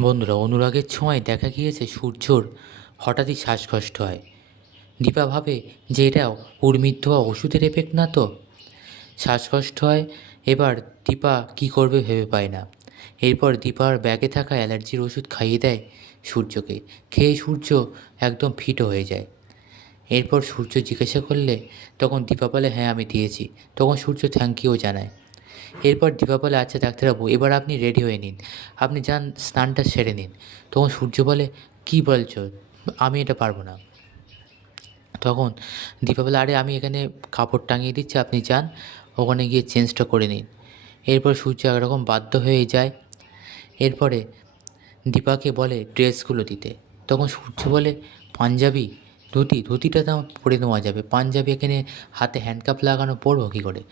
বন্ধুরা, অনুরাগের ছোঁয়ায় দেখা গিয়েছে সূর্যর হঠাৎই শ্বাসকষ্ট হয়। দীপা ভাবে যে এটা উর্মির দেওয়া ওষুধের এফেক্ট না তো? শ্বাসকষ্ট হয়, এবার দীপা কী করবে ভেবে পায় না। এরপর দীপার ব্যাগে থাকা অ্যালার্জির ওষুধ খাইয়ে দেয় সূর্যকে। খেয়ে সূর্য একদম ফিট হয়ে যায়। এরপর সূর্য জিজ্ঞাসা করলে, তখন দীপা বলে হ্যাঁ আমি দিয়েছি। তখন সূর্য থ্যাংক ইউ জানায়। এরপর দীপা বলে আচ্ছা ডাক্তারবাবু, এবার আপনি রেডি হয়ে নিন। আপনি যান, স্নানটা সেরে নিন। তখন সূর্য বলে, কী বলছো? আমি এটা পারব না। তখন দীপা বলে আরে, আমি এখানে কাপড় টাঙিয়ে দিচ্ছি, আপনি যান, ওখানে গিয়ে চেঞ্জটা করে নিন। এরপর সূর্য একরকম বাধ্য হয়ে যায়। এরপরে দীপাকে বলে, ড্রেসগুলো দিতে। তখন সূর্য বলে, পাঞ্জাবি? ধুতি? ধুতিটা তো পরে নেওয়া যাবে। পাঞ্জাবি এখানে হাতে হ্যান্ডকাপ লাগানো পরবো কী করে?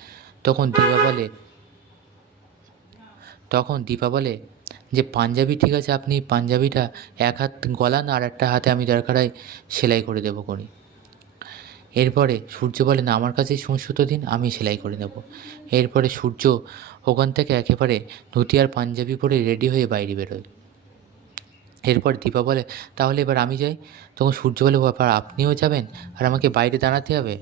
তখন দীপা বলে তখন দীপা বলে, যে পাঞ্জাবি ঠিক আছে, আপনি পাঞ্জাবিটা এক হাত গলান আর একটা হাতে আমি দরকার হয় সেলাই করে দেবো করি। এরপরে সূর্য বলে, না, আমার কাছেই সুতো দিন, আমি সেলাই করে নেব। এরপরে সূর্য ওখান থেকে একেবারে ধুতি আর পাঞ্জাবি পরে রেডি হয়ে বাইরে বেরোয়। এরপর দীপা বলে, তাহলে এবার আমি যাই। তখন সূর্য বলে ব্যাপার আপনিও যাবেন? আর আমাকে বাইরে দাঁড়াতে হবে?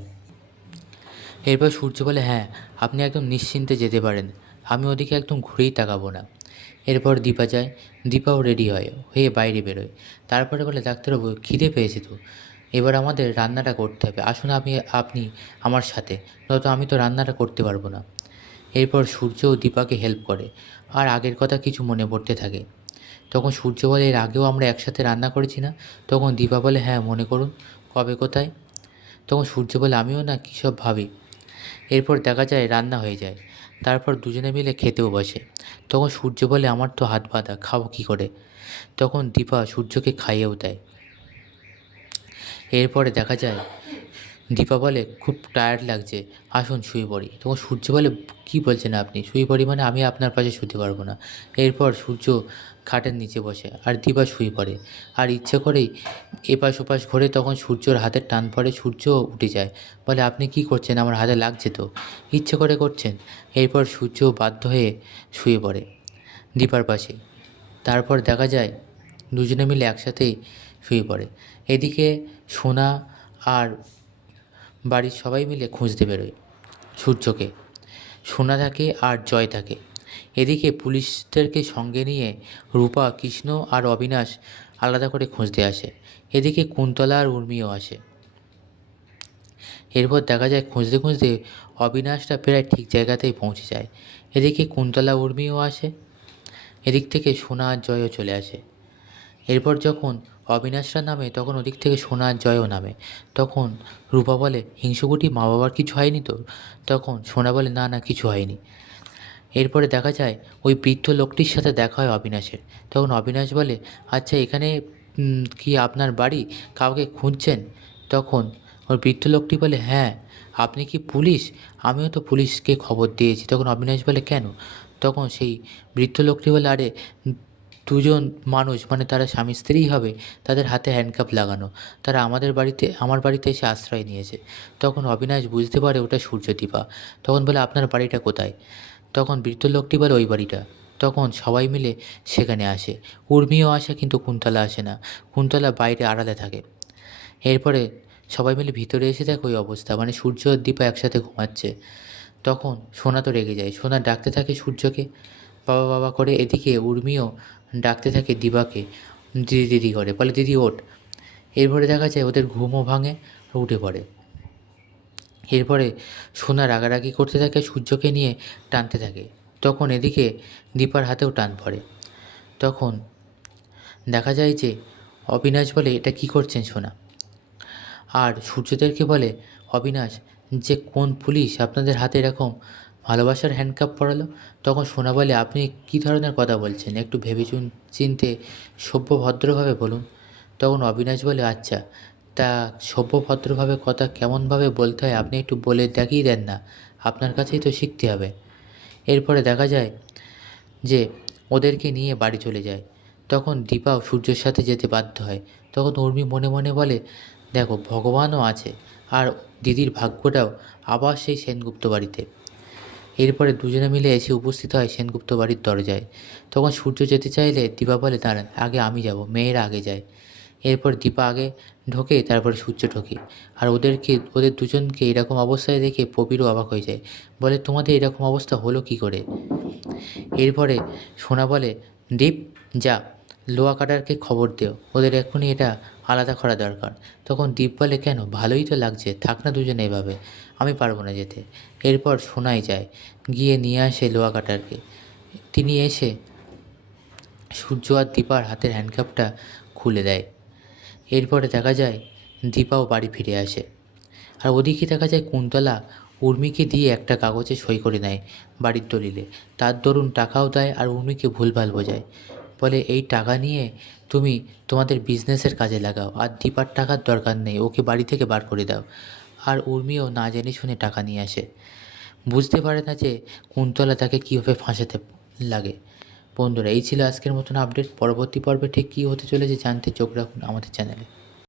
এরপর সূর্য বলে হ্যাঁ আপনি একদম নিশ্চিন্তে যেতে পারেন। আমি ওদিকে একদম ঘুরেই তাকাবো না। এরপর দীপা যায়। দীপাও রেডি হয়, হয়ে বাইরে বেরোয়। তারপরে বলে, ডাক্তারবাবু, খিদে পেয়েছে তো? এবার আমাদের রান্নাটা করতে হবে। আসুন আমি, আপনি আমার সাথে, নয়তো আমি তো রান্নাটা করতে পারব না। এরপর সূর্য ও দীপাকে হেল্প করে। আর আগের কথা কিছু মনে পড়তে থাকে। তখন সূর্য বলে, এর আগেও আমরা একসাথে রান্না করেছি না? তখন দীপা বলে হ্যাঁ মনে করুন। কবে কোথায়? তখন সূর্য বলে, আমিও না কী সব ভাবি? এরপর দেখা যায় রান্না হয়ে যায়। তারপর দুজনে মিলে খেতেও বসে। তখন সূর্য বলে, আমার তো হাত বাঁধা, খাব কী করে? তখন দীপা সূর্যকে খাইয়েও দেয়। এরপরে দেখা যায় দীপা বলে, খুব টায়ার্ড লাগছে। আসুন শুয়ে পড়ি। তখন সূর্য বলে, কী বলছেন আপনি? শুয়ে পড়ি মানে আমি আপনার পাশে শুতে পারব না। এরপর সূর্য খাটের নিচে বসে, আর দীপা শুয়ে পড়ে। আর ইচ্ছে করেই এপাশ ওপাশ ঘোরে তখন সূর্যর হাতের টান পড়ে, সূর্য উঠে যায়। বলে, আপনি কি করছেন? আমার হাতে লাগছে তো? ইচ্ছে করে করছেন। এরপর সূর্য বাধ্য হয়ে শুয়ে পড়ে দীপার পাশে। তারপর দেখা যায়, দুজনে মিলে একসাথেই শুয়ে পড়ে। এদিকে সোনা আর বাড়ির সবাই মিলে খুঁজতে বেরোয় সূর্যকে। সোনা থাকে আর জয় থাকে। এদিকে পুলিশদেরকে সঙ্গে নিয়ে রূপা, কৃষ্ণ আর অবিনাশ আলাদা করে খুঁজতে আসে। এদিকে কুন্তলা আর উর্মিও আসে। এরপর দেখা যায় খুঁজতে খুঁজতে অবিনাশটা প্রায় ঠিক জায়গাতেই পৌঁছে যায়। এদিকে কুন্তলা, উর্মিও আসে। এদিক থেকে সোনা আর জয়ও চলে আসে। এরপর যখন অবিনাশরা নামে তখন ওদিক থেকে সোনা আর জয়ও নামে। তখন রূপা বলে, হিংসুকুটি মা বাবার কিছু হয়নি তো তখন সোনা বলে, না না, কিছু হয়নি। এরপরে দেখা যায়, ওই বৃদ্ধ লোকটির সাথে দেখা হয় অবিনাশের। তখন অবিনাশ বলে আচ্ছা এখানে কি আপনার বাড়ি? কাউকে খুঁজছেন? তখন ওই বৃদ্ধ লোকটি বলে হ্যাঁ আপনি কি পুলিশ? আমিও তো পুলিশকে খবর দিয়েছি। তখন অবিনাশ বলে, কেন? তখন সেই বৃদ্ধ লোকটি বলে, আরে দুজন মানুষ মানে তারা স্বামী স্ত্রীই হবে, তাদের হাতে হ্যান্ডকাপ লাগানো। তারা আমাদের বাড়িতে, আমার বাড়িতে এসে আশ্রয় নিয়েছে। তখন অবিনাশ বুঝতে পারে ওটা সূর্যদীপা তখন বলে, আপনার বাড়িটা কোথায়? তখন বৃদ্ধ লোকটি বলে, ওই বাড়িটা। তখন সবাই মিলে সেখানে আসে। উর্মিও আসে, কিন্তু কুন্তলা আসে না। কুন্তলা বাইরে আড়ালে থাকে। এরপরে সবাই মিলে ভিতরে এসে দেখে ওই অবস্থা মানে সূর্য দীপা একসাথে ঘুমাচ্ছে। তখন সোনা তো রেগে যায়। সোনা ডাকতে থাকে সূর্যকে। বাবা বাবা করে এদিকে উর্মিও ডাকতে থাকে দিবাকে, দিদি দিদি করে। বলে, দিদি, ওঠ। এরপরে দেখা যায় ওদের ঘুমও ভাঙে, উঠে পড়ে। এরপরে সোনা রাগারাগি করতে থাকে, সূর্যকে নিয়ে টানতে থাকে। তখন এদিকে দীপার হাতেও টান পড়ে। তখন দেখা যায় যে, অবিনাশ বলে, এটা কি করছেন সোনা? আর সূর্যদেরকে বলে, অবিনাশ, যে কোন পুলিশ আপনাদের হাতে এরকম ভালোবাসার হ্যান্ডকাপ পড়ালো তখন সোনা বলে, আপনি কী ধরনের কথা বলছেন? একটু ভেবে চুন- চিনতে সভ্য ভদ্রভাবে বলুন। তখন অবিনাশ বলে আচ্ছা তা সভ্য ভদ্রভাবে কথা কেমনভাবে বলতে হয়? আপনি একটু বলে দেখিয়ে দেন না। আপনার কাছেই তো শিখতে হবে। এরপরে দেখা যায় যে ওদেরকে নিয়ে বাড়ি চলে যায়। তখন দীপাও সূর্যের সাথে যেতে বাধ্য হয়। তখন উর্মি মনে মনে বলে, দেখো, ভগবানও আছে। আর দিদির ভাগ্যটাও আবার সেই সেনগুপ্ত বাড়িতে। এরপরে দুজনে মিলে এসে উপস্থিত হয় সেনগুপ্ত বাড়ির দরজায়। তখন সূর্য যেতে চাইলে দীপা বলে, দাঁড়ান, আগে আমি যাব, মেয়েরা আগে যায়। এরপর দীপা আগে ঢোকে, তারপরে সূর্য ঢোকে। আর ওদেরকে, ওদের দুজনকে এরকম অবস্থায় দেখে প্রবীরও অবাক হয়ে যায়। বলে, তোমাদের এরকম অবস্থা হলো কি করে? এরপরে সোনা বলে, দীপ, যা। লোয়া কাটারকে খবর দেও। ওদের এক্ষুনি এটা আলাদা করা দরকার। তখন দীপ বলে, কেন? ভালোই তো লাগছে। থাক না দুজনে এভাবে। আমি পারব না যেতে। এরপর সোনাই যায়, গিয়ে নিয়ে আসে লোয়া কাটারকে। তিনি এসে সূর্য আর দীপার হাতের হ্যান্ডকাপটা খুলে দেয়। এরপরে দেখা যায়, দীপাও বাড়ি ফিরে আসে। আর ওদিকে দেখা যায়, কুন্তলা উর্মিকে দিয়ে একটা কাগজে সই করে নেয় বাড়ির দলিলে। তার দরুন টাকাও দেয় আর উর্মিকে ভুলভাল বোঝায়। বলে, এই টাকা নিয়ে তুমি তোমাদের বিজনেসের কাজে লাগাও, আর দীপার টাকার দরকার নেই, ওকে বাড়ি থেকে বার করে দাও। আর উর্মিও না জেনে শুনে টাকা নিয়ে আসে। বুঝতে পারে না যে কুন্তলা তাকে কীভাবে ফাঁসাতে লাগে। বন্ধুরা, এই ছিল আজকের মতন আপডেট পরবর্তী পর্বে ঠিক কী হতে চলেছে জানতে চোখ রাখুন আমাদের চ্যানেলে।